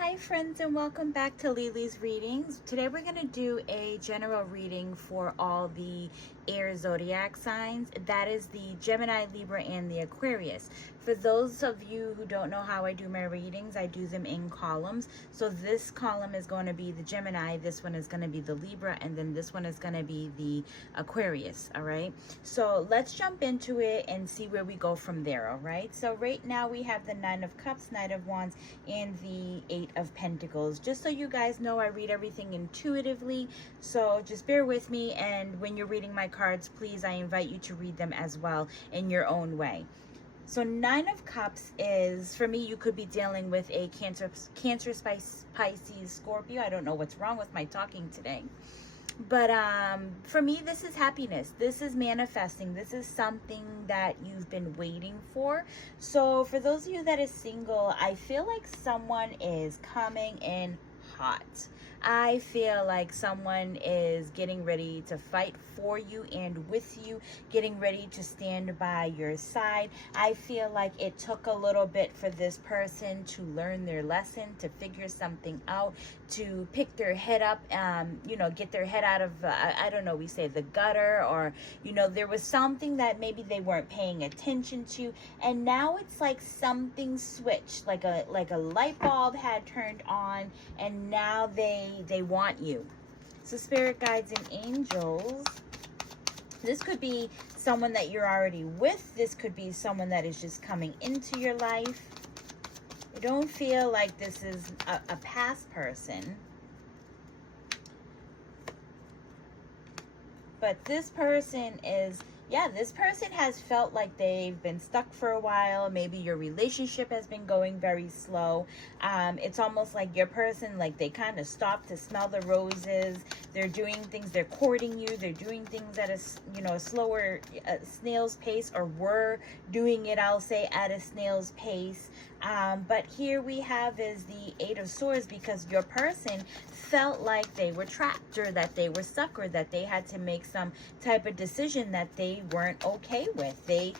Hi friends, and welcome back to Lily's Readings. Today we're going to do a general reading for all the air zodiac signs. That is the Gemini, Libra, and the Aquarius. For those of you who don't know how I do my readings, I do them in columns. So this column is going to be the Gemini, this one is going to be the Libra, and then this one is going to be the Aquarius, all right? So let's jump into it and see where we go from there, all right? So right now we have the Nine of Cups, Knight of Wands, and the Eight of Pentacles. Just so you guys know, I read everything intuitively, so just bear with me, and when you're reading my cards, please, I invite you to read them as well in your own way. So Nine of Cups is, for me, you could be dealing with a Cancer, Pisces, Scorpio. I don't know what's wrong with my talking today. But for me, this is happiness. This is manifesting. This is something that you've been waiting for. So for those of you that is single, I feel like someone is coming in hot. I feel like someone is getting ready to fight for you and with you, getting ready to stand by your side. I feel like it took a little bit for this person to learn their lesson, to figure something out, to pick their head up, get their head out of, I don't know, we say the gutter, or, there was something that maybe they weren't paying attention to. And now it's like something switched, like a light bulb had turned on, and now they want you. So spirit guides and angels, this could be someone that you're already with. This could be someone that is just coming into your life. I don't feel like this is a past person, but this person is, this person has felt like they've been stuck for a while. Maybe your relationship has been going very slow. It's almost like your person, like they kind of stopped to smell the roses. They're doing things, they're courting you. They're doing things at a slower snail's pace, or were doing it, I'll say, at a snail's pace. But here we have is the Eight of Swords, because your person felt like they were trapped, or that they were stuck, or that they had to make some type of decision that they weren't okay with. They,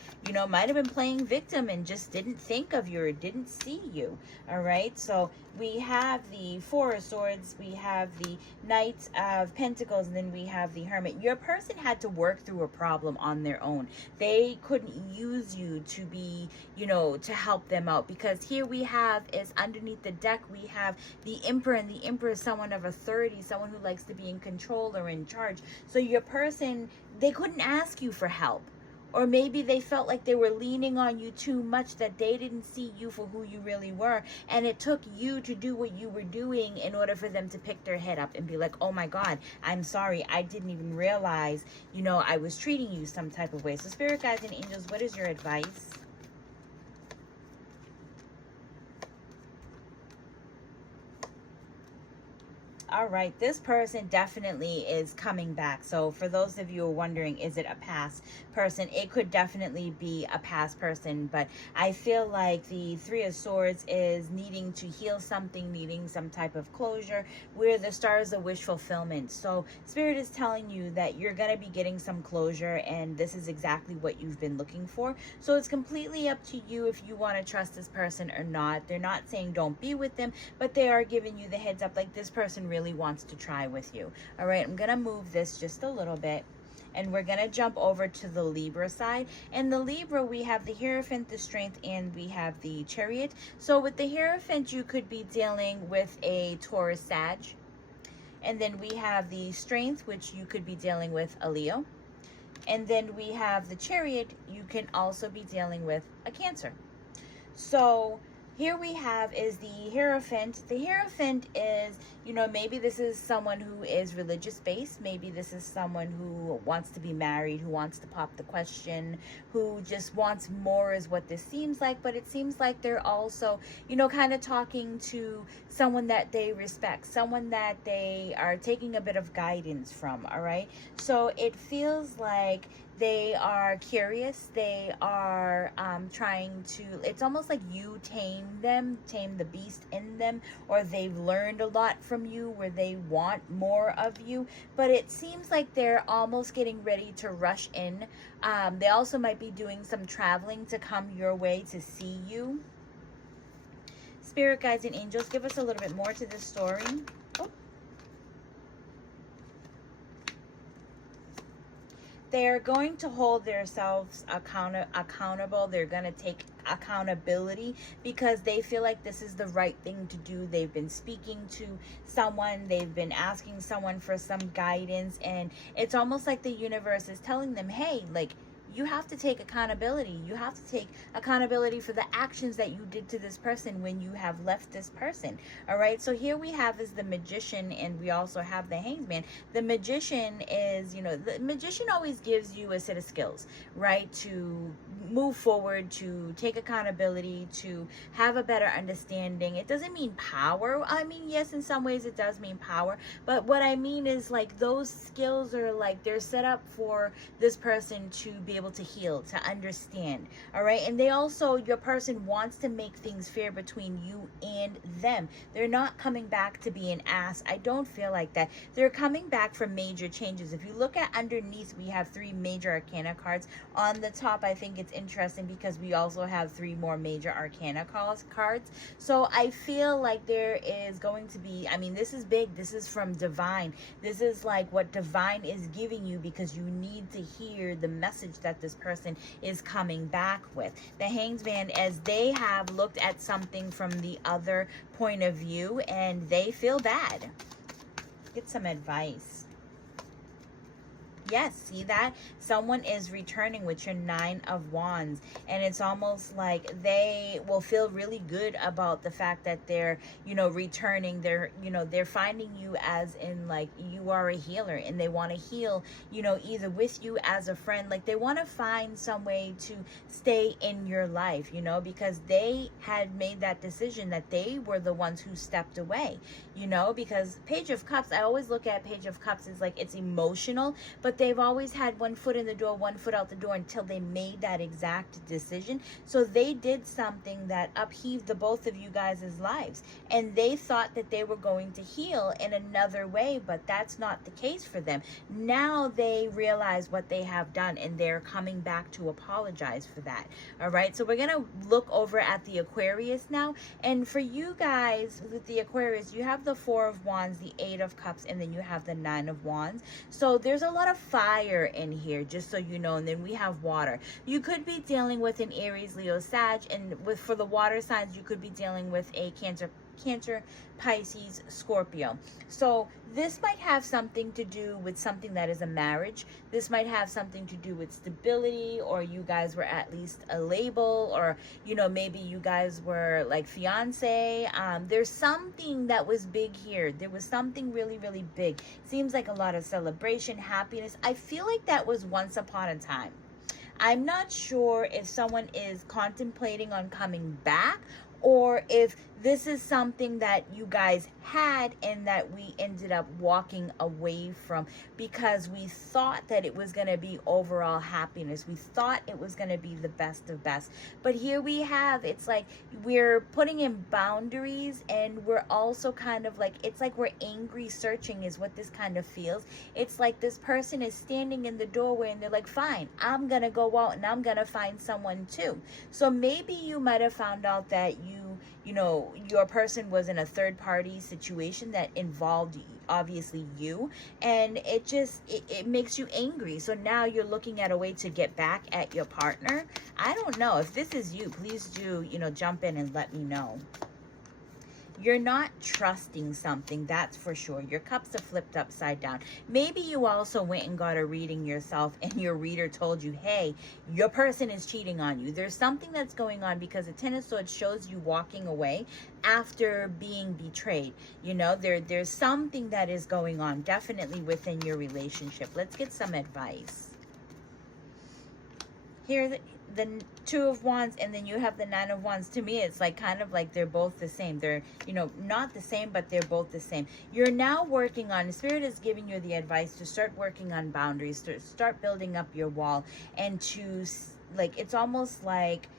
might have been playing victim and just didn't think of you or didn't see you. All right. So we have the Four of Swords, we have the Knight of Pentacles, and then we have the Hermit. Your person had to work through a problem on their own. They couldn't use you to be, to help them out, because here we have is underneath the deck, we have the Emperor, and the Emperor is someone of authority, someone who likes to be in control or in charge. So your person, they couldn't ask you for help. Or maybe they felt like they were leaning on you too much, that they didn't see you for who you really were. And it took you to do what you were doing in order for them to pick their head up and be like, oh my God, I'm sorry. I didn't even realize, I was treating you some type of way. So spirit guides and angels, what is your advice? All right, this person definitely is coming back. So for those of you who are wondering, is it a past person? It could definitely be a past person, but I feel like the Three of Swords is needing to heal something, needing some type of closure, where the Star is a wish fulfillment. So Spirit is telling you that you're going to be getting some closure, and this is exactly what you've been looking for. So it's completely up to you if you want to trust this person or not. They're not saying don't be with them, but they are giving you the heads up, like this person really wants to try with you. All right, I'm gonna move this just a little bit, and we're gonna jump over to the Libra side. And the Libra, we have the Hierophant, the Strength, and we have the Chariot. So with the Hierophant, you could be dealing with a Taurus, Sag, and then we have the Strength, which you could be dealing with a Leo, and then we have the Chariot. You can also be dealing with a Cancer. So here we have is the Hierophant. The Hierophant is, maybe this is someone who is religious-based. Maybe this is someone who wants to be married, who wants to pop the question, who just wants more is what this seems like. But it seems like they're also, kind of talking to someone that they respect, someone that they are taking a bit of guidance from, all right? So it feels like they are curious. They are trying to, it's almost like you tame the beast in them, or they've learned a lot from you where they want more of you. But it seems like they're almost getting ready to rush in. They also might be doing some traveling to come your way to see you. Spirit guides and angels, give us a little bit more to this story. Oh. They're going to hold themselves accountable. They're going to take accountability because they feel like this is the right thing to do. They've been speaking to someone. They've been asking someone for some guidance. And it's almost like the universe is telling them, hey, like, you have to take accountability. You have to take accountability for the actions that you did to this person when you have left this person. All right. So here we have is the Magician, and we also have the Hanged Man. The Magician is, you know, the Magician always gives you a set of skills, right? To move forward, to take accountability, to have a better understanding. It doesn't mean power. I mean, yes, in some ways it does mean power. But what I mean is, like, those skills are like, they're set up for this person to be able to heal, to understand. All right. And they also, your person wants to make things fair between you and them. They're not coming back to be an ass. I don't feel like that. They're coming back for major changes. If you look at underneath, we have 3 major arcana cards. On the top, I think it's interesting because we also have 3 more major arcana cards. So I feel like there is going to be, I mean, this is big. This is from divine. This is like what divine is giving you because you need to hear the message that this person is coming back with. The Hanged Man, as they have looked at something from the other point of view and they feel bad. Get some advice. Yes, see that? Someone is returning with your 9 of Wands. And it's almost like they will feel really good about the fact that they're, you know, returning. They're, you know, they're finding you as in, like, you are a healer. And they want to heal, you know, either with you as a friend. Like, they want to find some way to stay in your life, you know, because they had made that decision that they were the ones who stepped away, you know, because Page of Cups, I always look at Page of Cups as like it's emotional, but they've always had one foot in the door, one foot out the door until they made that exact decision. So they did something that upheaved the both of you guys' lives. And they thought that they were going to heal in another way, but that's not the case for them. Now they realize what they have done and they're coming back to apologize for that. All right. So we're going to look over at the Aquarius now. And for you guys with the Aquarius, you have the 4 of Wands, the 8 of Cups, and then you have the 9 of Wands. So there's a lot of fire in here, just so you know. And then we have water. You could be dealing with an Aries, Leo, Sag, and for the water signs, you could be dealing with a Cancer, Pisces, Scorpio. So this might have something to do with something that is a marriage. This might have something to do with stability, or you guys were at least a label, or, you know, maybe you guys were like fiance. There's something that was big here. There was something really, really big. Seems like a lot of celebration, happiness. I feel like that was once upon a time. I'm not sure if someone is contemplating on coming back, or if this is something that you guys had and that we ended up walking away from because we thought that it was going to be overall happiness. We thought it was going to be the best of best. But here we have, it's like we're putting in boundaries, and we're also kind of like, it's like we're angry searching is what this kind of feels. It's like this person is standing in the doorway and they're like, fine, I'm going to go out and I'm going to find someone too. So maybe you might have found out that you know, your person was in a third party situation that involved obviously you, and it makes you angry. So now you're looking at a way to get back at your partner. I don't know. If this is you, please do, you know, jump in and let me know. You're not trusting something, that's for sure. Your cups are flipped upside down. Maybe you also went and got a reading yourself and your reader told you, hey, your person is cheating on you. There's something that's going on because the Ten of Swords shows you walking away after being betrayed. You know, there's something that is going on definitely within your relationship. Let's get some advice. Here, the 2 of Wands, and then you have the 9 of Wands. To me, it's like kind of like they're both the same. They're, you know, not the same, but they're both the same. You're now working on, Spirit is giving you the advice to start working on boundaries, to start building up your wall, and to, like, it's almost like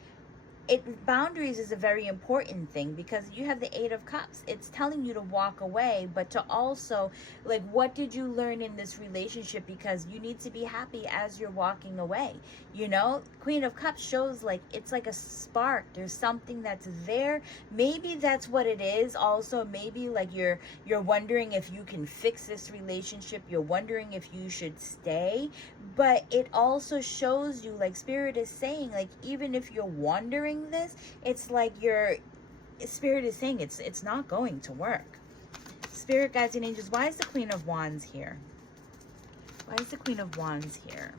boundaries is a very important thing, because you have the 8 of Cups. It's telling you to walk away, but to also, like, what did you learn in this relationship? Because you need to be happy as you're walking away. You know, Queen of Cups shows, like, it's like a spark. There's something that's there. Maybe that's what it is. Also, maybe like you're wondering if you can fix this relationship. You're wondering if you should stay. But it also shows you, like, Spirit is saying, like, even if you're wondering this, it's like your Spirit is saying it's not going to work. Spirit, guides, and angels, why is the Queen of Wands here? Why is the Queen of Wands here?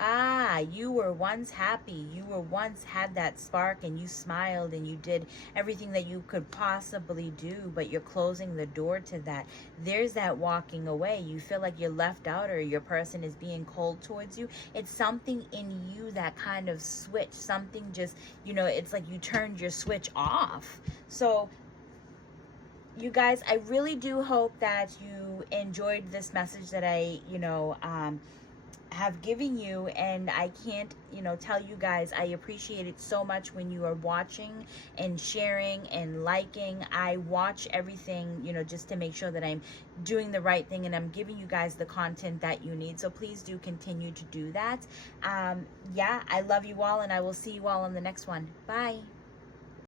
Ah, you were once happy. You were once had that spark, and you smiled and you did everything that you could possibly do, but you're closing the door to that. There's that walking away. You feel like you're left out, or your person is being cold towards you. It's something in you that kind of switch. Something just, you know, it's like you turned your switch off. So you guys, I really do hope that you enjoyed this message that I, have given you, and I can't, tell you guys, I appreciate it so much when you are watching and sharing and liking. I watch everything, just to make sure that I'm doing the right thing and I'm giving you guys the content that you need. So please do continue to do that. Yeah, I love you all, and I will see you all on the next one. Bye.